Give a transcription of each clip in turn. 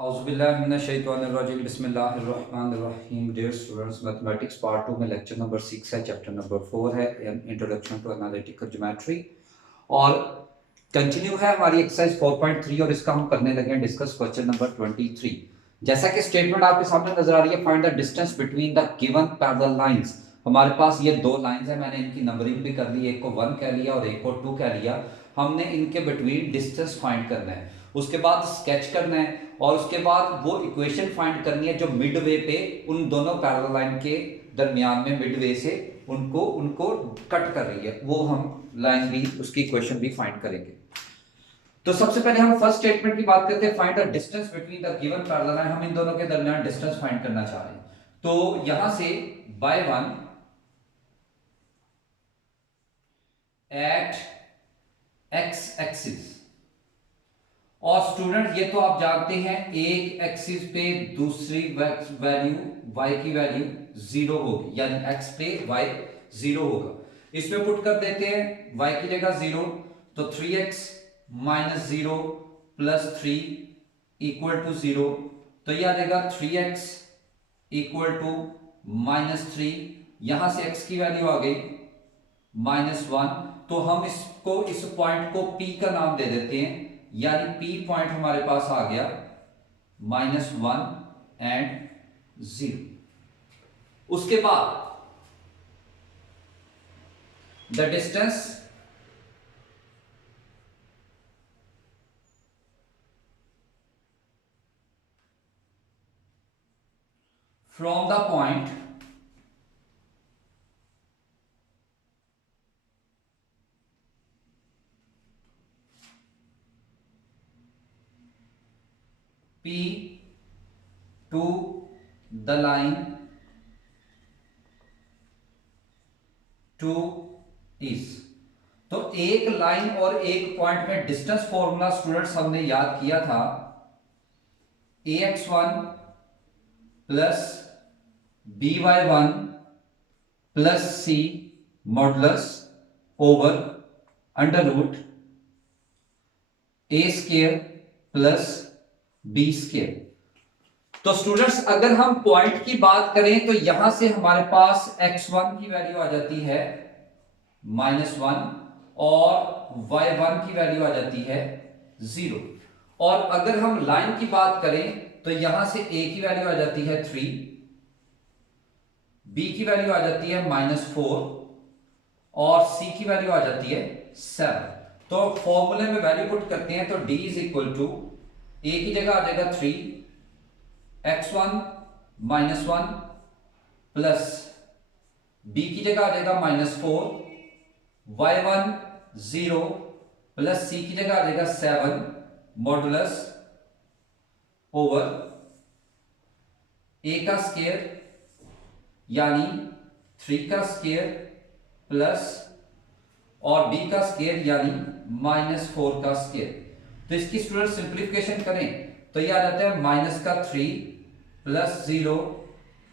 औज़ुबिल्लाहिमिनश्शैतानिर्रजीम बिस्मिल्लाहिर्रहमानिर्रहीम। Dear students, mathematics part 2 में lecture number 6 है, चैप्टर नंबर 4 है इंट्रोडक्शन टू एनालिटिकल ज्योमेट्री और कंटिन्यू है हमारी एक्सरसाइज 4.3 और इसका हम करने लगे हैं डिस्कस क्वेश्चन नंबर 23। जैसा कि स्टेटमेंट आपके सामने नजर आ रही है, find the distance between the given parallel lines. हमारे पास ये दो लाइंस है, मैंने इनकी नंबरिंग भी कर ली, एक को 1 कह लिया और एक को 2 कह लिया। हमने इनके बिटवीन डिस्टेंस फाइंड करना है, उसके बाद स्केच करना है और उसके बाद वो इक्वेशन फाइंड करनी है जो मिड वे पे उन दोनों पैरेलल लाइन के दरमियान में मिड वे से उनको उनको कट कर रही है, वो हम लाइन भी उसकी इक्वेशन भी फाइंड करेंगे। तो सबसे पहले हम फर्स्ट स्टेटमेंट की बात करते हैं, find the distance between the given parallel line. हम इन दोनों के दरमियान डिस्टेंस फाइंड करना चाह रहे हैं। तो यहां से बाय 1 एट एक्स एक्सिस, और स्टूडेंट ये तो आप जानते हैं एक एक्सिस पे दूसरी वैल्यू y की वैल्यू 0 होगी, यानी x पे y 0 होगा। इसमें पुट कर देते हैं y की जगह 0, तो 3x minus 0 plus 3 equal to 0। तो यह आ जाएगा 3x इक्वल टू माइनस 3। यहां से x की वैल्यू आ गई -1। तो हम इसको इस पॉइंट को P का नाम दे देते हैं, यानी P पॉइंट हमारे पास आ गया -1 एंड 0। उसके बाद the distance from the point P to the line 2 is। तो एक लाइन और एक पॉइंट में डिस्टेंस फॉर्मूला स्टूडेंट्स हमने याद किया था, ax1 plus by1 plus c modulus over under root a square plus B square. तो स्टूडेंट्स अगर हम पॉइंट की बात करें तो यहां से हमारे पास x1 की वैल्यू आ जाती है -1 और y1 की वैल्यू आ जाती है 0। और अगर हम लाइन की बात करें तो यहां से a की वैल्यू आ जाती है 3, b की वैल्यू आ जाती है -4 और c की वैल्यू आ जाती है 7। तो फॉर्मूले में वैल्यू पुट करते हैं तो d is equal to a की जगह आ जाएगा 3, x1 -1 प्लस b की जगह आ जाएगा -4, y1 0 प्लस c की जगह आ जाएगा 7 मॉडुलस ओवर a का स्क्वायर यानी 3 का स्क्वायर प्लस और b का स्क्वायर यानी -4 का स्क्वायर। तो इसकी स्टूडेंट सिंप्लीफिकेशन करें तो यह आ जाता है -3 प्लस 0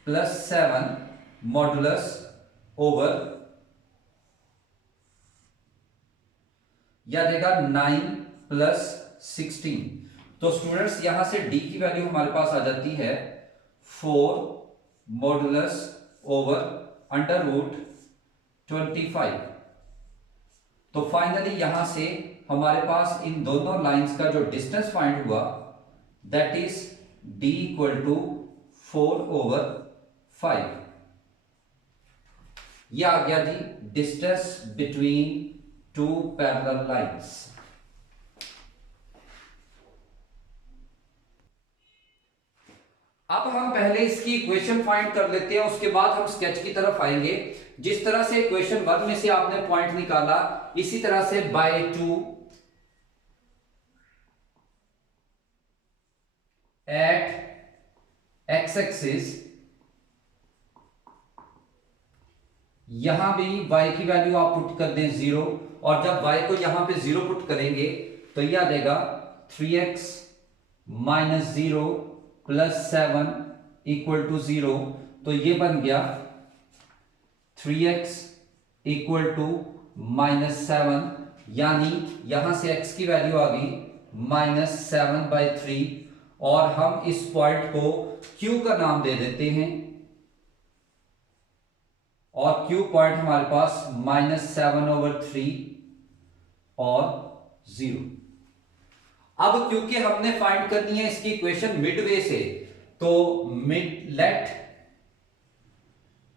प्लस 7 मॉडुलस ओवर यह देगा 9 प्लस 16। तो स्टूडेंट्स यहां से d की वैल्यू हमारे पास आ जाती है 4 मॉडुलस ओवर अंडर रूट 25। तो फाइनली यहां से हमारे पास इन दोनों लाइंस का जो डिस्टेंस फाइंड हुआ that is d equal to 4/5। यह आ गया जी distance between two parallel lines. अब हम पहले इसकी इक्वेशन फाइंड कर लेते हैं, उसके बाद हम स्केच की तरफ आएंगे। जिस तरह से इक्वेशन 1 में से आपने पॉइंट निकाला, इसी तरह से बाय 2 एट एक्स एक्सिस, यहां भी y की वैल्यू आप पुट कर दें 0, और जब y को यहां पे 0 पुट करेंगे तो यह आ जाएगा 3x minus 0 plus 7 equal to 0। तो ये बन गया 3x इक्वल टू -7, यानी यहां से x की वैल्यू आ गई -7/3 और हम इस पॉइंट को Q का नाम दे देते हैं और Q पॉइंट हमारे पास -7/3 और 0। अब क्योंकि हमने फाइंड करनी है इसकी इक्वेशन मिडवे से, तो late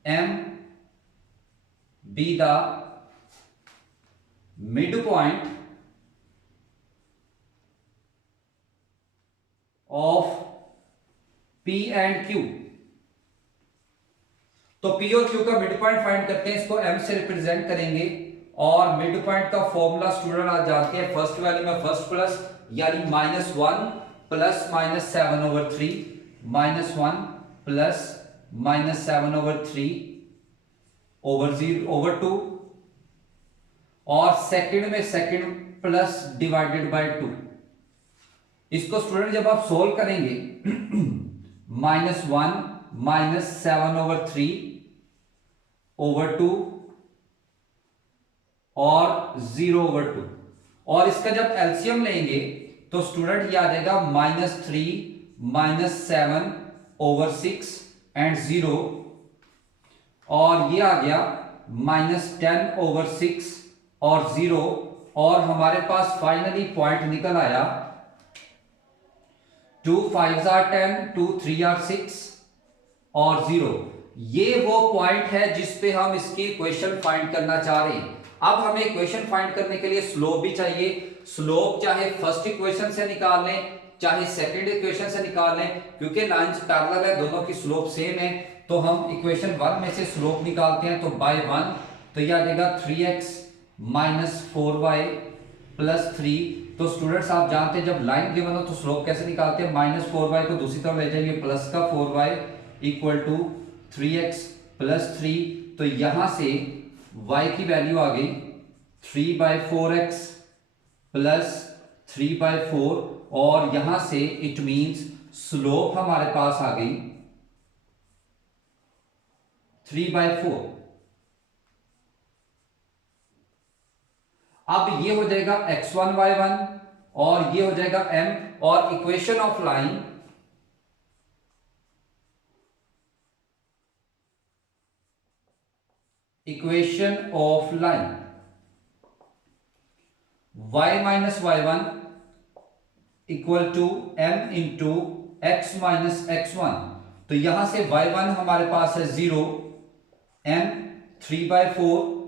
M be the midpoint of P and Q। तो P और Q का मिड पॉइंट फाइंड करते हैं, इसको M से रिप्रेजेंट करेंगे और मिड पॉइंट का फॉर्मूला स्टूडेंट आज जानते हैं, फर्स्ट वैल्यू में फर्स्ट प्लस यानी -1 प्लस -7/3 -1 प्लस -7/3 ओवर 2 और सेकंड में सेकंड प्लस डिवाइडेड बाय 2। इसको स्टूडेंट जब आप सोल्व करेंगे -1 -7/3 ओवर 2 और 0/2 और इसका जब एलसीएम लेंगे तो स्टूडेंट ये आ जाएगा -3 -7/6 एंड 0 और ये आ गया -10/6 और 0 और हमारे पास फाइनली पॉइंट निकल आया 2 5s are 10 2 3 are 6 और 0। ये वो पॉइंट है जिस पे हम इसकी इक्वेशन फाइंड करना चाह रहे हैं। अब हमें इक्वेशन फाइंड करने के लिए स्लोप भी चाहिए। स्लोप चाहे फर्स्ट इक्वेशन से निकाल लें चाहे सेकंड इक्वेशन से निकाल लें, क्योंकि लाइंस पैरेलल है, दोनों की स्लोप सेम है। तो हम इक्वेशन 1 में से स्लोप निकालते हैं, तो बाय 1 तो यह आ जाएगा 3x - 4y + 3। तो स्टूडेंट्स आप जानते हैं जब लाइन गिवन हो तो स्लोप कैसे निकालते हैं, -4y को दूसरी तरफ ले जाएंगे प्लस का 4y = 3x + 3। तो यहां से y की वैल्यू आ गई 3/4x + 3/4 और यहां से इट मींस स्लोप हमारे पास आ गई 3/4। अब ये हो जाएगा x1 y1 और ये हो जाएगा m और equation of line y - y1 = m × x - x1। तो यहां से y1 हमारे पास है 0, m 3/4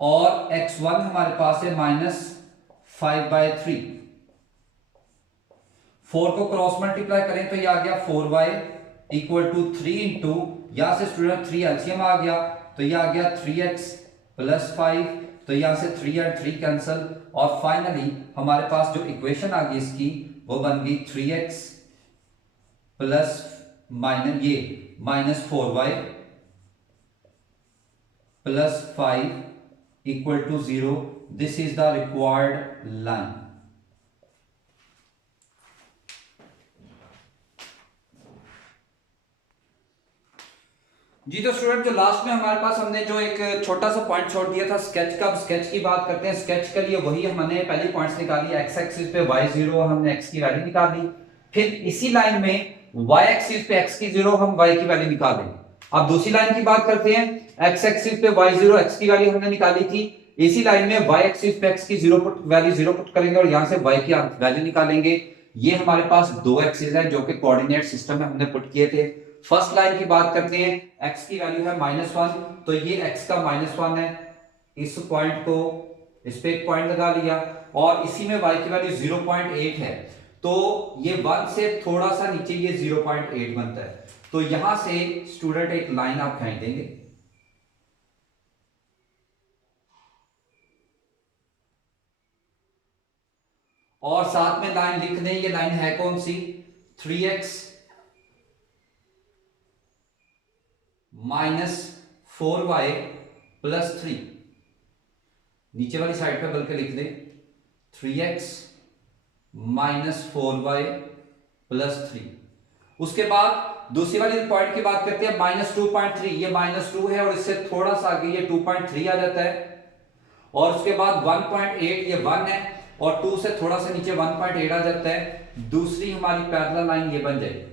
और x1 हमारे पास है -5/3। 4 को क्रॉस मल्टीप्लाई करें तो ये आ गया 4y = 3 × यहां से स्टूडेंट 3 एलसीएम आ गया तो ये आ गया 3x + 5। तो यहां से 3 और 3 कैंसिल और फाइनली हमारे पास जो इक्वेशन आ गई इसकी वो बन गई 3x plus -4y + 5 = 0। This is the required line. जी तो स्टूडेंट जो लास्ट में हमारे पास हमने जो एक छोटा सा पॉइंट छोड़ दिया था स्केच का, अब स्केच की बात करते हैं। स्केच के लिए वही हमने पहली पॉइंट्स निकाली, x एक्सिस पे y0 हमने x की वैल्यू निकाल ली, फिर इसी लाइन में y एक्सिस पे x की 0 हम y की वैल्यू निकाल देंगे। अब दूसरी लाइन की बात करते हैं, x एक्सिस पे y0 x की वैल्यू हमने निकाली थी, इसी लाइन में y एक्सिस पे x की 0 वैल्यू 0 पुट करेंगे और यहां से y की वैल्यू निकालेंगे। ये हमारे पास दो एक्सिस है जो कि कोऑर्डिनेट सिस्टम में हमने पुट किए थे। फर्स्ट लाइन की बात करते हैं, x की वैल्यू है -1 तो ये x का -1 है, इस पॉइंट को इस पे एक पॉइंट लगा लिया और इसी में y की वैल्यू 0.8 है तो ये 1 से थोड़ा सा नीचे ये 0.8 बनता है। तो यहां से स्टूडेंट एक लाइन आप खींच देंगे और साथ में लाइन लिख दें, ये लाइन है कौन सी, 3x - 4y + 3। नीचे वाली साइड पे बल्कि लिख दें 3x - 4y + 3। उसके बाद दूसरी वाली पॉइंट की बात करते हैं, -2.3, ये -2 है और इससे थोड़ा सा आगे ये 2.3 आ जाता है और उसके बाद 1.8 ये 1 है और 2 से थोड़ा सा नीचे 1.8 आ जाता है, दूसरी हमारी पैरेलल लाइन ये बन जाएगी।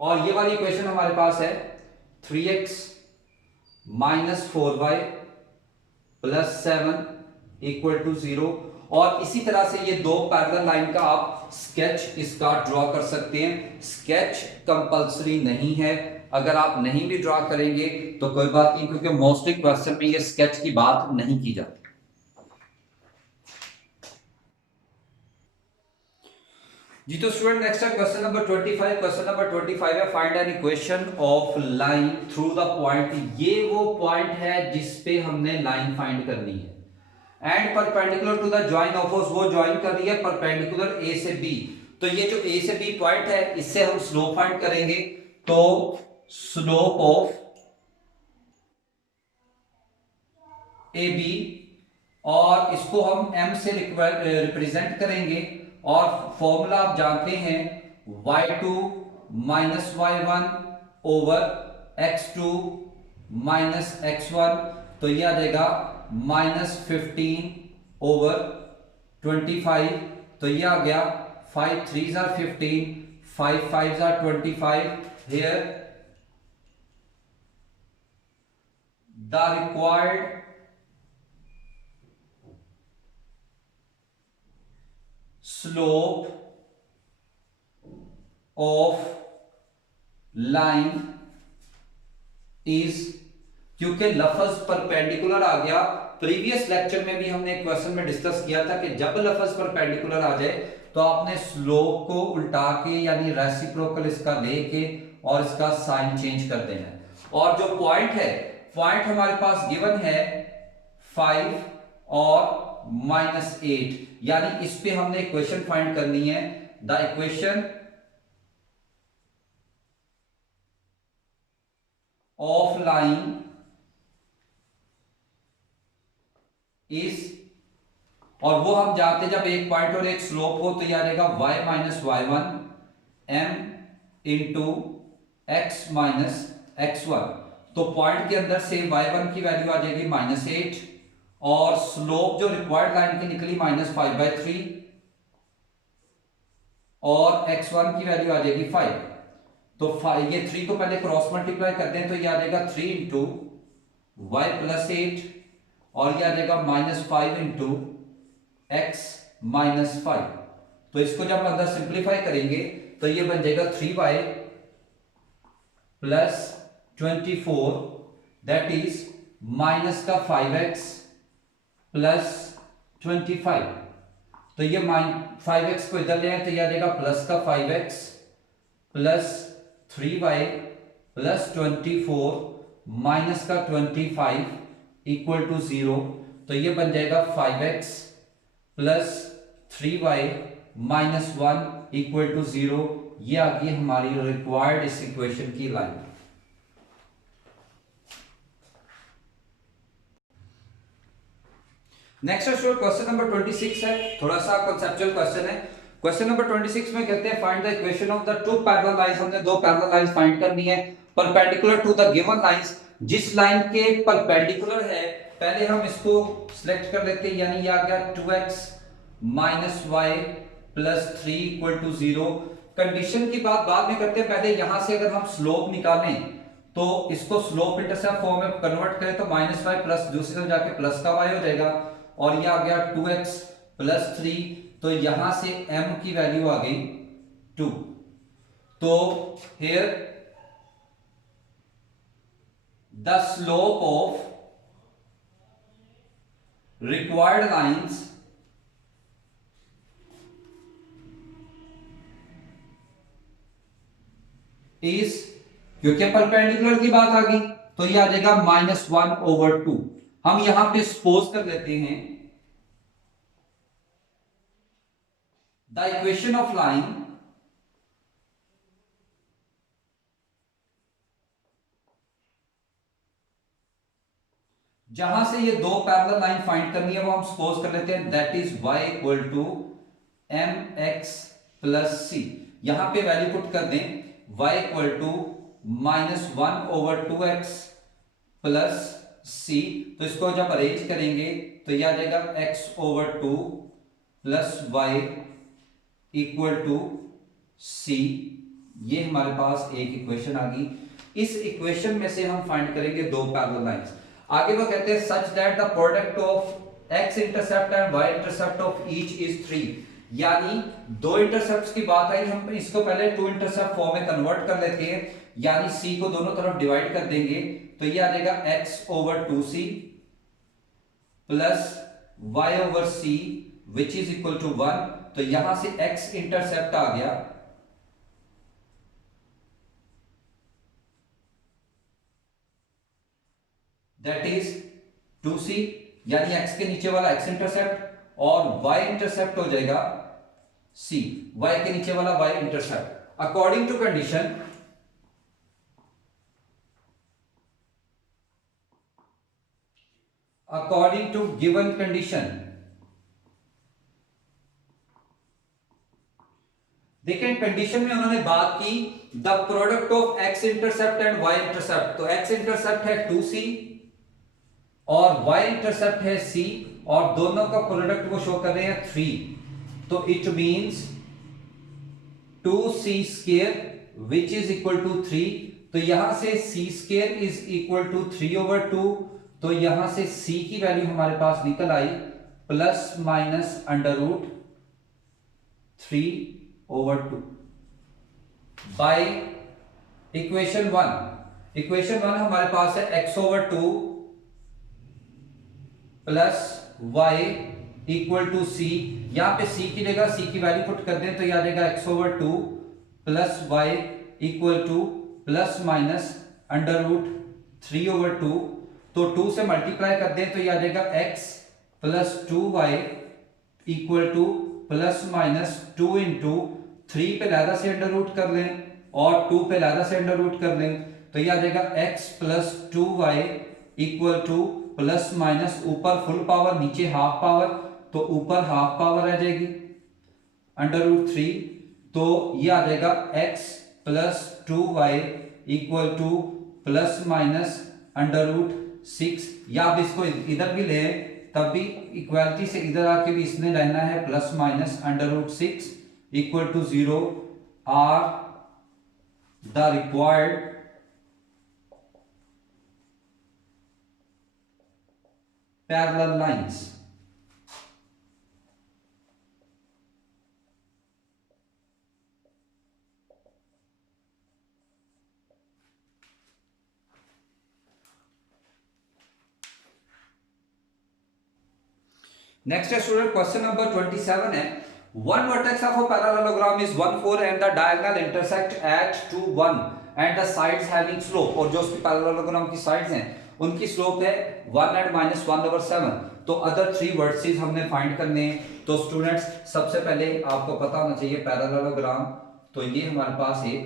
और ये वाली इक्वेशन हमारे पास है 3x minus 4y plus 7 equal to 0। और इसी तरह से ये दो पैरेलल लाइन का आप स्केच इसका ड्रॉ कर सकते हैं। स्केच कंपलसरी नहीं है, अगर आप नहीं भी ड्रॉ करेंगे तो कोई बात नहीं, क्योंकि मोस्टली क्वेश्चन में ये स्केच की बात नहीं की जाती। जी तो स्टूडेंट नेक्स्ट है क्वेश्चन नंबर 25। क्वेश्चन नंबर 25 है find an equation of line through the point. ये वो पॉइंट है जिस पे हमने लाइन फाइंड करनी है। And perpendicular to the join of, वो जॉइन कर रही है परपेंडिकुलर ए से बी। तो ये जो ए से बी पॉइंट है इससे हम स्लोप फाइंड करेंगे। तो स्लोप ऑफ ए बी, और इसको हम m से रिप्रेजेंट करेंगे। और फॉर्मूला आप जानते हैं y2 minus y1 over x2 minus x1। तो यह आ जाएगा -15 ओवर 25। तो यह आ गया 5 3s are 15, 5 5s are 25। Here the required slope of line is, क्योंकि लफ्ज परपेंडिकुलर आ गया। प्रीवियस लेक्चर में भी हमने एक क्वेश्चन में डिस्कस किया था कि जब लफ्ज परपेंडिकुलर आ जाए तो आपने स्लोप को उल्टा के यानी रेसिप्रोकल इसका लेके और इसका साइन चेंज कर देना है। और जो पॉइंट है, पॉइंट हमारे पास गिवन है 5 और -8, यानी इस पे हमने इक्वेशन फाइंड करनी है। The equation of line is, और वो हम जानते जब एक पॉइंट और एक स्लोप हो तो यह रहेगा y minus y1 m into x minus x1। तो पॉइंट के अंदर से y1 की वैल्यू आ जाएगी -8 और स्लोप जो रिक्वायर्ड लाइन की निकली -5/3 और x1 की वैल्यू आ जाएगी 5। तो ये 3 को पहले क्रॉस मल्टीप्लाई करते हैं तो यह आ जाएगा 3 इंटू y प्लस 8 और यह आ जाएगा -5 इंटू एक्स माइनस 5। तो इसको जब अंदर सिंप्लीफाई करेंगे तो ये बन जाएगा 3y plus 24 that is minus का 5x प्लस 25। तो ये 5x को इधर ले आए तो यह आ जाएगा प्लस का 5x plus 3y plus 24 minus का 25 इक्वल टू 0। तो ये बन जाएगा 5x plus 3y minus 1 equal to 0। ये आ गई हमारी रिक्वायर्ड इस इक्वेशन की लाइन। नेक्स्ट क्वेश्चन नंबर 26 है, थोड़ा सा कॉन्सेप्चुअल क्वेश्चन है। क्वेश्चन नंबर 26 में कहते हैं find the equation of the two parallel lines. हमने दो पैरेलल लाइंस फाइंड करनी है perpendicular to the given lines. जिस लाइन के परपेंडिकुलर है पहले हम इसको सिलेक्ट कर लेते हैं, यानी ये आ गया 2x minus y plus 3 equal to 0। Condition की बात बाद में करते हैं, पहले यहां से अगर हम स्लोप निकालें तो इसको स्लोप इंटरसेप्ट फॉर्म में कन्वर्ट करें तो -y प्लस दूसरी तरफ जाके प्लस का y हो जाएगा और ये आ गया 2x प्लस 3। तो यहां से m की वैल्यू आ गई 2। तो here the slope of required lines is, क्योंकि परपेंडिकुलर की बात आ गई तो ये आ जाएगा -1/2। हम यहां पे सपोज कर लेते हैं द इक्वेशन ऑफ लाइन जहां से ये दो पैरेलल लाइन फाइंड करनी है वो हम सपोज कर लेते हैं that is y equal to mx plus c। यहां पे वैल्यू पुट कर दें y equal to -1/2x plus C. तो इसको जब अरेंज करेंगे तो यह आ जाएगा x/2 plus Y equal to C. ये हमारे पास एक इक्वेशन आ गई। इस इक्वेशन में से हम फाइंड करेंगे दो पैरेलल लाइंस। आगे वो कहते हैं such that the product of x intercept and y intercept of each is 3। यानी दो इंटरसेप्ट्स की बात आई, हम इसको पहले टू इंटरसेप्ट फॉर्म में कन्वर्ट कर लेते हैं, यानी सी को दोनों तरफ डिवाइड कर देंगे तो ये आ जाएगा x/2c plus y/c which is equal to 1। तो यहां से x इंटरसेप्ट आ गया, दैट इज 2c, यानी x के नीचे वाला x इंटरसेप्ट और y इंटरसेप्ट हो जाएगा c, y के नीचे वाला y intercept. According to condition, according to given condition, देखें कंडीशन में उन्होंने बात की the product of x intercept and y intercept. तो x इंटरसेप्ट है 2c और y इंटरसेप्ट है c, और दोनों का प्रोडक्ट वो शो कर रहे हैं 3। तो it means 2c square which is equal to 3। तो यहां से c square is equal to 3/2। तो यहां से c की वैल्यू हमारे पास निकल आई plus minus under root 3/2 by equation 1। Equation 1 हमारे पास है x/2 plus y equal to c। यहां पे c की जगह c की वैल्यू पुट कर दें तो यह आ जाएगा x/2 plus y equal to plus minus under root 3/2। तो 2 से मल्टीप्लाई कर दें तो यह आ जाएगा x plus 2y equal to plus minus 2 into 3 पे लहदा से अंडर रूट कर लें और 2 पे लहदा से अंडर रूट कर लें तो यह आ जाएगा x plus 2y equal to plus minus ऊपर फुल पावर नीचे हाफ पावर, तो ऊपर हाफ पावर आ जाएगी अंडर रूट 3। तो यह आ जाएगा x plus 2y equal to plus minus under root 6। या आप इसको इधर भी ले तब भी इक्वालिटी से इधर आके भी इसने लेना है plus minus under root 6 equal to 0 are the required parallel lines। Next है स्टूडेंट क्वेश्चन नंबर 27 है one vertex of a parallelogram is 1 4 and the diagonal intersect at 2 1 and the sides having slope. और जो उसकी parallelogram की sides हैं उनकी slope है 1 and -1/7। तो अदर 3 वर्टिसेस हमने फाइंड करने हैं। तो स्टूडेंट्स सबसे पहले आपको पता होना चाहिए पैरेललोग्राम। तो ये हमारे पास एक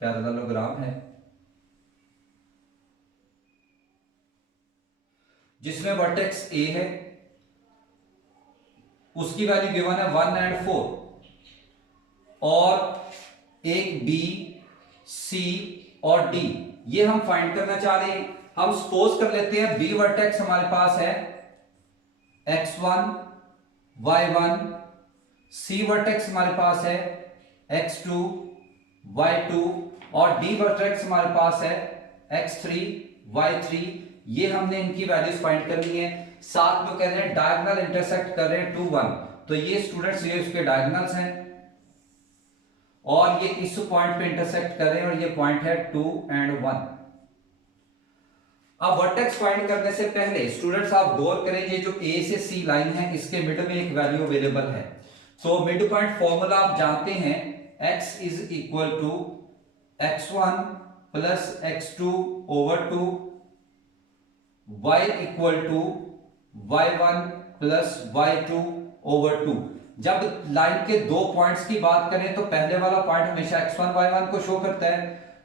पैरेललोग्राम है जिसमें वर्टेक्स ए है, उसकी वैल्यू गिवन है 1 and 4, और एक बी सी और डी ये हम फाइंड करना चाह रहे हैं। हम सपोज कर लेते हैं बी वर्टेक्स हमारे पास है x1 y1, सी वर्टेक्स हमारे पास है x2 y2 और डी वर्टेक्स हमारे पास है x3 y3। ये हमने इनकी वैल्यूज फाइंड करनी है। साथ में कह रहे हैं डायगोनल इंटरसेक्ट कर रहे हैं 2 1। तो ये स्टूडेंट्स ये उसके डायगोनल्स हैं और ये इस पॉइंट पे इंटरसेक्ट कर रहे हैं और ये पॉइंट है 2 and 1। अब वर्टेक्स फाइंड करने से पहले स्टूडेंट्स आप गौर करेंगे जो ए से सी लाइन है इसके मिड में एक वैल्यू अवेलेबल है। तो मिड पॉइंट फॉर्मूला आप जानते हैं x is equal to x1 plus x2/2 y equal to y1 plus y2/2। जब लाइन के दो पॉइंट्स की बात करें तो पहले वाला पॉइंट हमेशा x1 y1 को शो करता है,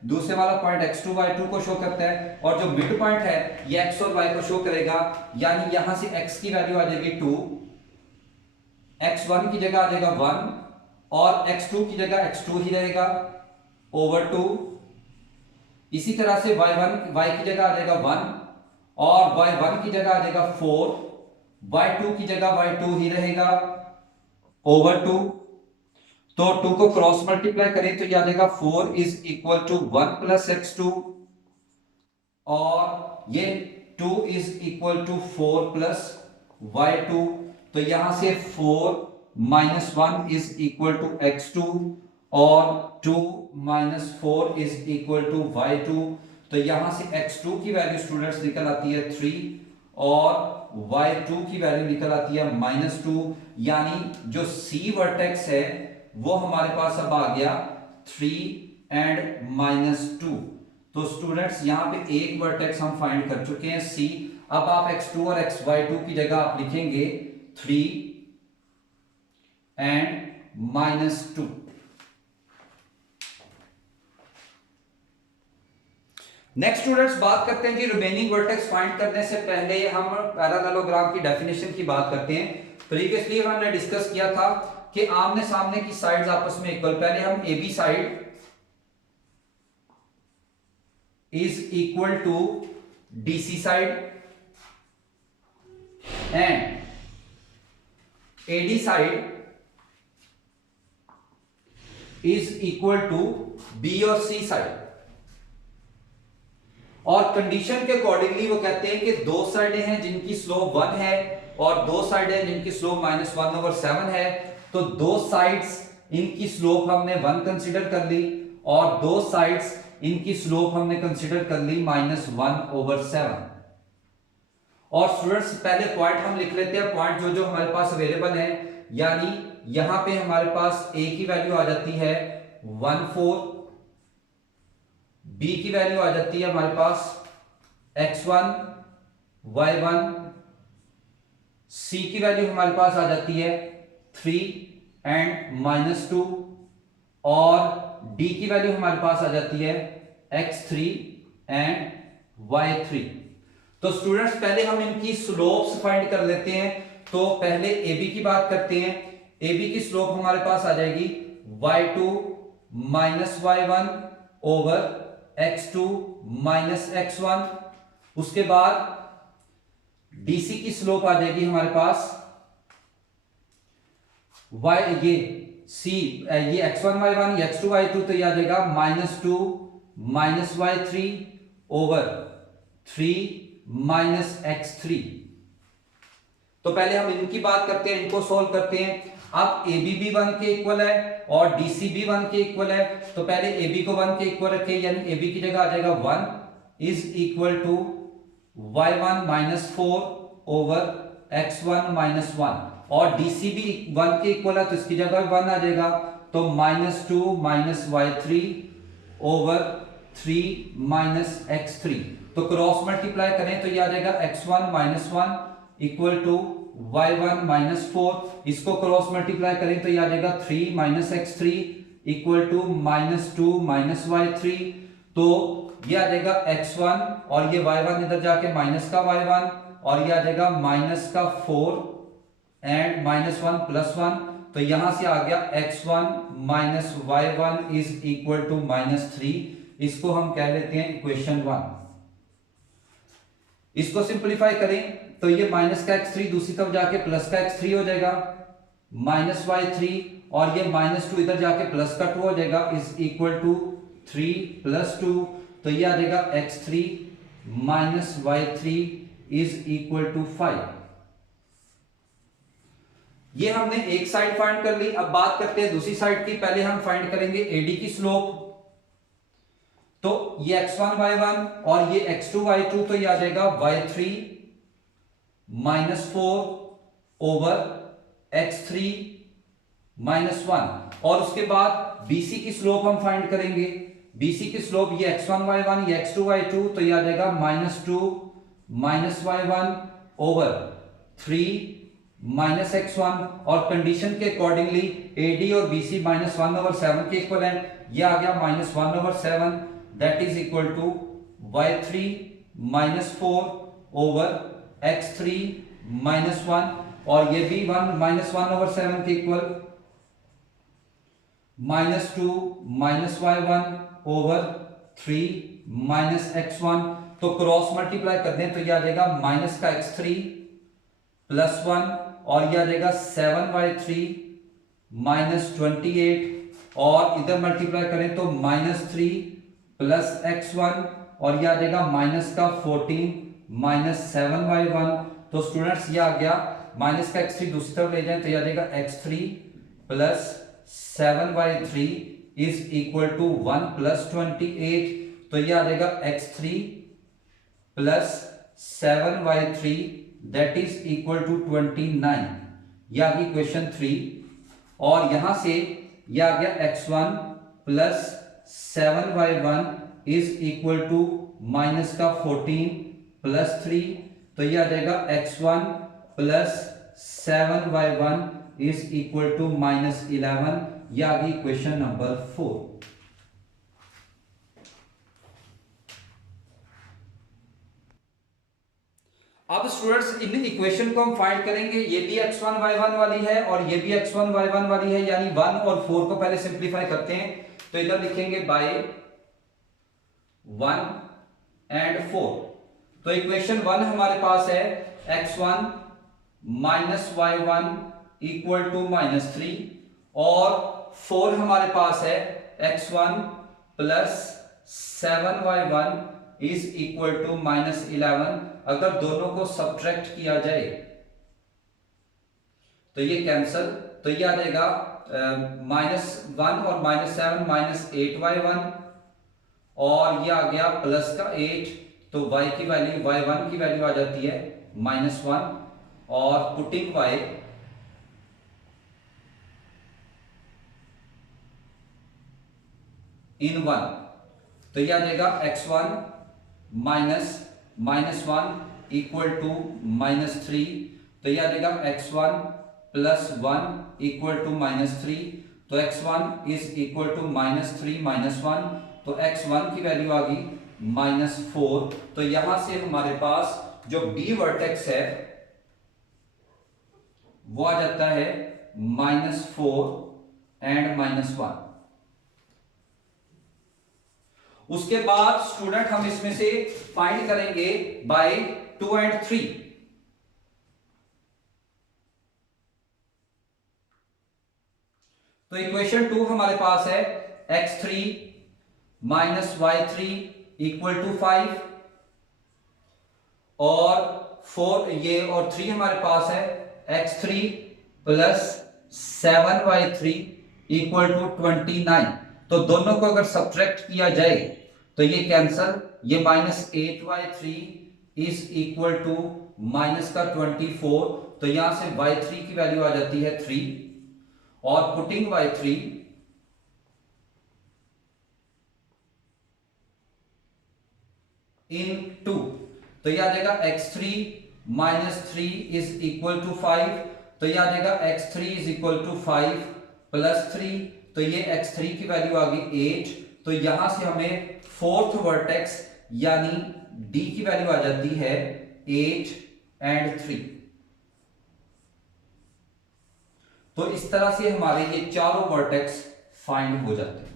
दूसरे वाला पॉइंट x2 y2 को शो करता है, और जो मिड पॉइंट है ये x और y को शो करेगा। यानी यहां से x की वैल्यू आ जाएगी 2, x1 की जगह आ जाएगा 1 और x2 की जगह x2 ही रहेगा over 2। इसी तरह से y1 y की जगह आ जाएगा 1 और y1 की जगह आ जाएगा 4, y2 की जगह y2 ही रहेगा ओवर 2। तो 2 को क्रॉस मल्टीप्लाई करें तो ये आ जाएगा 4 is equal to 1 plus x2, और ये 2 is equal to 4 plus y2। तो यहां से 4 minus 1 is equal to x2 और 2 minus 4 is equal to y2। तो यहां से x2 की वैल्यू स्टूडेंट्स निकल आती है 3 और y2 की वैल्यू निकल आती है -2। यानी जो C वर्टेक्स है वो हमारे पास अब आ गया 3 एंड -2। तो स्टूडेंट्स यहां पे एक वर्टेक्स हम फाइंड कर चुके हैं C। अब आप x2 और y2 की जगह आप लिखेंगे 3 एंड -2। नेक्स्ट स्टूडेंट्स बात करते हैं कि रिमेनिंग वर्टेक्स फाइंड करने से पहले हम पैरेललोग्राम की डेफिनेशन की बात करते हैं। प्रीवियसली हमने डिस्कस किया था कि आमने सामने की साइड्स आपस में इक्वल। पहले हम AB side is equal to DC side and AD side is equal to B और C साइड। और कंडीशन के अकॉर्डिंगली वो कहते हैं कि दो साइडें हैं जिनकी स्लोप 1 है और दो साइडें हैं जिनकी स्लोप -1/7 है। तो दो साइड्स इनकी स्लोप हमने 1 कंसीडर कर ली और दो साइड्स इनकी स्लोप हमने कंसीडर कर ली -1/7। और स्टूडेंट्स पहले पॉइंट हम लिख लेते हैं, पॉइंट जो जो हमारे पास अवेलेबल है। यानी यहां पे हमारे पास A की वैल्यू आ जाती है 1/4, B की वैल्यू आ जाती है हमारे पास x1 y1, C की वैल्यू हमारे पास आ जाती है 3 एंड -2 और D की वैल्यू हमारे पास आ जाती है x3 एंड y3। तो स्टूडेंट्स पहले हम इनकी स्लोप्स फाइंड कर लेते हैं। तो पहले AB की बात करते हैं। AB की स्लोप हमारे पास आ जाएगी y2 minus y1 over x2 minus x1। उसके बाद DC की स्लोप आ जाएगी हमारे पास ये x1 y1 ये x2 y2, तो ये आ जाएगा -2 minus y3 over 3 minus x3। तो पहले हम इनकी बात करते हैं, इनको सोल्व करते हैं। अब AB भी 1 के इक्वल है और DC भी 1 के इक्वल है। तो पहले AB को 1 के इक्वल रखें, यानी AB की जगह आ जाएगा 1 is equal to y1 -4 over x1 -1 और DC भी 1 के इक्वल है तो इसकी जगह 1 आ जाएगा। तो -2 minus y3 over 3 minus x3। तो क्रॉस मल्टीप्लाई करें तो ये आ जाएगा x1 -1 इक्वल टू y1 -4। इसको क्रॉस मल्टीप्लाई करें तो ये आ जाएगा 3 minus x3 equal to -2 minus y3। तो ये आ जाएगा x1 और ये y1 इधर जाके माइनस का y1 और ये आ जाएगा माइनस का 4 एंड -1 प्लस 1। तो यहां से आ गया x1 minus y1 is equal to -3। इसको हम कह लेते हैं इक्वेशन 1। इसको सिंपलीफाई करें तो ये माइनस का x3 दूसरी तरफ जाके प्लस का x3 हो जाएगा माइनस y3 और ये -2 इधर जाके प्लस का 2 हो जाएगा इज इक्वल टू 3 प्लस 2। तो ये आ जाएगा x3 minus y3 is equal to 5। ये हमने एक साइड फाइंड कर ली। अब बात करते हैं दूसरी साइड की। पहले हम फाइंड करेंगे AD की स्लोप। तो ये x1 y1 और ये x2 y2, तो ये आ जाएगा y3 -4 ओवर x3 -1। और उसके बाद BC की स्लोप हम फाइंड करेंगे। BC की स्लोप ये x1 y1 ये x2 y2, तो ये आ जाएगा -2 minus y1 over 3 minus x1। और कंडीशन के अकॉर्डिंगली AD और BC -1/7 के इक्वल है। ये आ गया -1/7 that is equal to y3 -4 over x3 -1 और ये भी -1/7 के equal -2 minus y1 over 3 minus x1। तो क्रॉस मल्टीप्लाई कर दें तो ये आ जाएगा माइनस का x3 प्लस 1 और ये आ जाएगा 7y3 माइनस 28 और इधर मल्टीप्लाई करें तो -3 प्लस x1 और ये आ जाएगा माइनस का 14 माइनस 7y1। तो स्टूडेंट्स ये आ गया, माइनस का x3 दूसरी तरफ ले जाएं तो ये आ जाएगा x3 plus 7y3 is equal to 1 plus 28। तो ये आ जाएगा x3 plus 7y3 that is equal to 29। ये आ गई क्वेश्चन 3 और यहां से ये आ गया x1 plus 7y1 is equal to minus का 14 प्लस 3। तो ये आ जाएगा x1 plus 7y1 is equal to minus 11। ये आ गई क्वेश्चन नंबर 4। अब स्टूडेंट्स इन इक्वेशन को हम फाइंड करेंगे। ये भी x1 y1 वाली है और ये भी x1 y1 वाली है, यानी 1 और 4 को पहले सिंप्लीफाई करते हैं। तो इधर लिखेंगे बाय 1 एंड 4। तो इक्वेशन 1 हमारे पास है x1 minus y1 equal to -3 और 4 हमारे पास है x1 plus 7y1 is equal to -11। अगर दोनों को सब्ट्रैक्ट किया जाए तो ये कैंसल, तो ये आ जाएगा -1 और -7 -8y1 और ये आ गया प्लस का 8। तो y की वैल्यू y1 की वैल्यू आ जाती है -1 और पुटिंग y इन 1 तो ये आ जाएगा x1 माइनस -1 इक्वल टू -3। तो ये आ जाएगा x1 प्लस 1 इक्वल टू -3। तो x1 इज इक्वल टू -3 -1। तो x1 की वैल्यू आ गई -4। तो यहां से हमारे पास जो b वर्टेक्स है वो आ जाता है -4 एंड -1। उसके बाद स्टूडेंट हम इसमें से फाइंड करेंगे बाय 2 एंड 3। तो इक्वेशन 2 हमारे पास है x3 minus y3 equal to 5 और 4 ये और 3 हमारे पास है x3 plus 7y3 equal to 29। तो दोनों को अगर सब्ट्रैक्ट किया जाए तो ये कैंसल, ये -8y3 is equal to minus का 24। तो यहां से y3 की वैल्यू आ जाती है 3 और पुटिंग y3 इन 2 तो यह आ जाएगा x3 minus 3 is equal to 5। तो यह आ जाएगा x3 is equal to 5 plus 3। तो ये x3 की वैल्यू आ गई 8। तो यहां से हमें फोर्थ वर्टेक्स यानी d की वैल्यू आ जाती है 8 एंड 3। तो इस तरह से हमारे ये चारों वर्टेक्स फाइंड हो जाते हैं।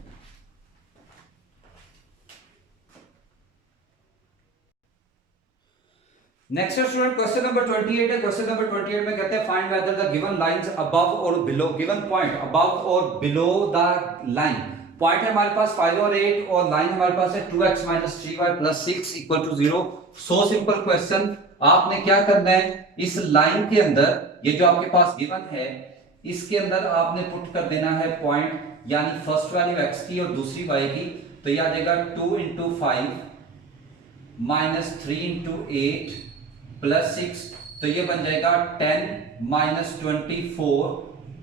नेक्स्ट स्टूडेंट क्वेश्चन नंबर 28 है। क्वेश्चन नंबर 28 में कहते हैं find whether the given lines above और बिलो, गिवन पॉइंट अबव और बिलो द लाइन। पॉइंट है हमारे पास 5 और 8 और लाइन हमारे पास है 2x minus 3y plus 6 equal to 0। So simple question, आपने क्या करना है, इस लाइन के अंदर ये जो आपके पास गिवन है इसके अंदर आपने पुट कर देना है पॉइंट, यानी फर्स्ट वैल्यू x की और दूसरी y की। तो ये आ जाएगा 2 इंटू 5 माइनस 3 इंटू 8 प्लस 6। तो ये बन जाएगा 10 माइनस 24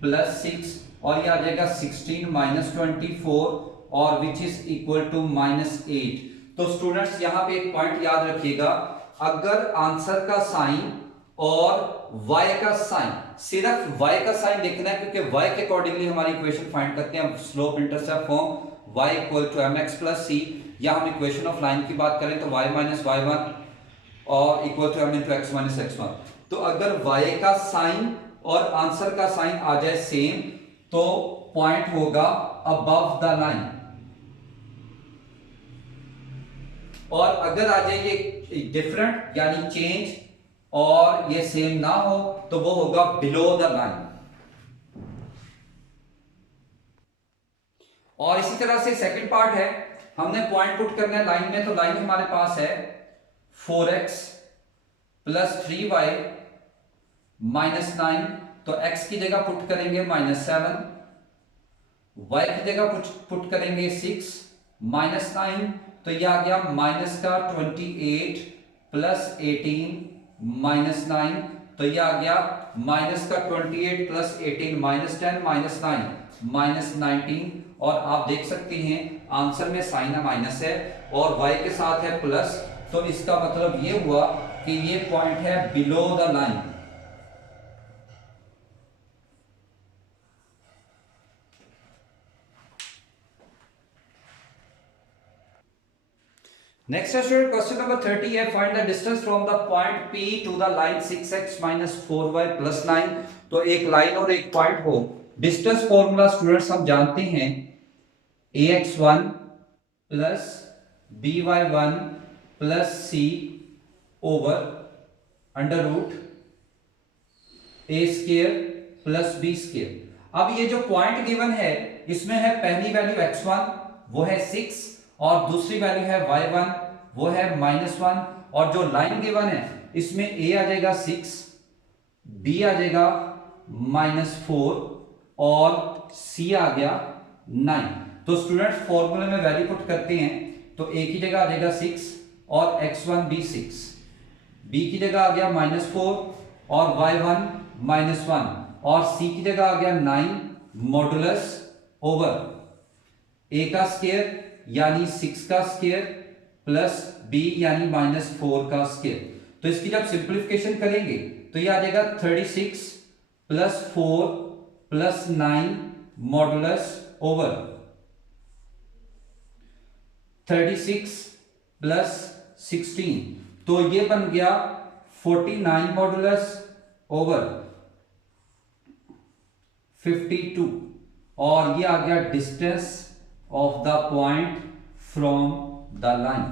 प्लस 6 और ये आ जाएगा 16 माइनस 24 और विच इज इक्वल टू -8। तो स्टूडेंट्स यहाँ पे एक पॉइंट याद रखिएगा, अगर आंसर का साइन और y का साइन, सिर्फ y का साइन देखना है क्योंकि y के अकॉर्डिंगली हमारी इक्वेशन फाइंड करते हैं slope intercept form y equal to mx plus c। या हम इक्वेशन ऑफ लाइन की बात करें तो y माइनस y1 और equal to m into x minus x1। तो अगर y का साइन और आंसर का साइन आ जाए सेम तो पॉइंट होगा अबव द लाइन। और अगर आ जाए ये डिफरेंट यानी चेंज और ये सेम ना हो तो वो होगा बिलो द लाइन। और इसी तरह से सेकंड पार्ट है, हमने पॉइंट पुट करना है लाइन में, तो लाइन हमारे पास है 4x प्लस 3y माइनस 9, तो x की जगह पुट करेंगे -7, y की जगह पुट करेंगे 6 माइनस 9, तो यह आ गया माइनस का 28 प्लस 18 माइनस 9, तो यह आ गया माइनस का 28 प्लस 18 माइनस 10 माइनस 9 माइनस 19। और आप देख सकते हैं आंसर में साइन माइनस है और y के साथ है प्लस, तो इसका मतलब ये हुआ कि ये पॉइंट है बिलो द लाइन। नेक्स्ट है स्टूडेंट क्वेश्चन नंबर 30 है, find the distance from the point P to the line 6x minus 4y plus 9। तो एक लाइन और एक पॉइंट हो, डिस्टेंस फॉर्मूला स्टूडेंट्स हम जानते हैं ax1 plus by1 plus c over under root a square plus b square. अब ये जो पॉइंट गिवन है इसमें है पहली वैल्यू x1 वो है 6 और दूसरी वैल्यू है y1 वो है -1, और जो लाइन गिवन है इसमें a आ जाएगा 6, b आ जाएगा -4 और c आ गया 9। तो स्टूडेंट फॉर्मूले में वैल्यू पुट करते हैं, तो a की जगह आ जाएगा 6 और x1 भी 6, b की जगह आ गया -4 और y1 -1 और c की जगह आ गया 9 मॉडुलस ओवर a का स्क्वायर यानी 6 का स्क्वायर प्लस b यानी -4 का स्क्वायर। तो इसकी जब सिंप्लीफिकेशन करेंगे तो ये आ जाएगा 36 plus 4 plus 9 modulus over 36 plus 16, तो ये बन गया 49 मॉडुलस ओवर 52 और ये आ गया distance of the point from the line.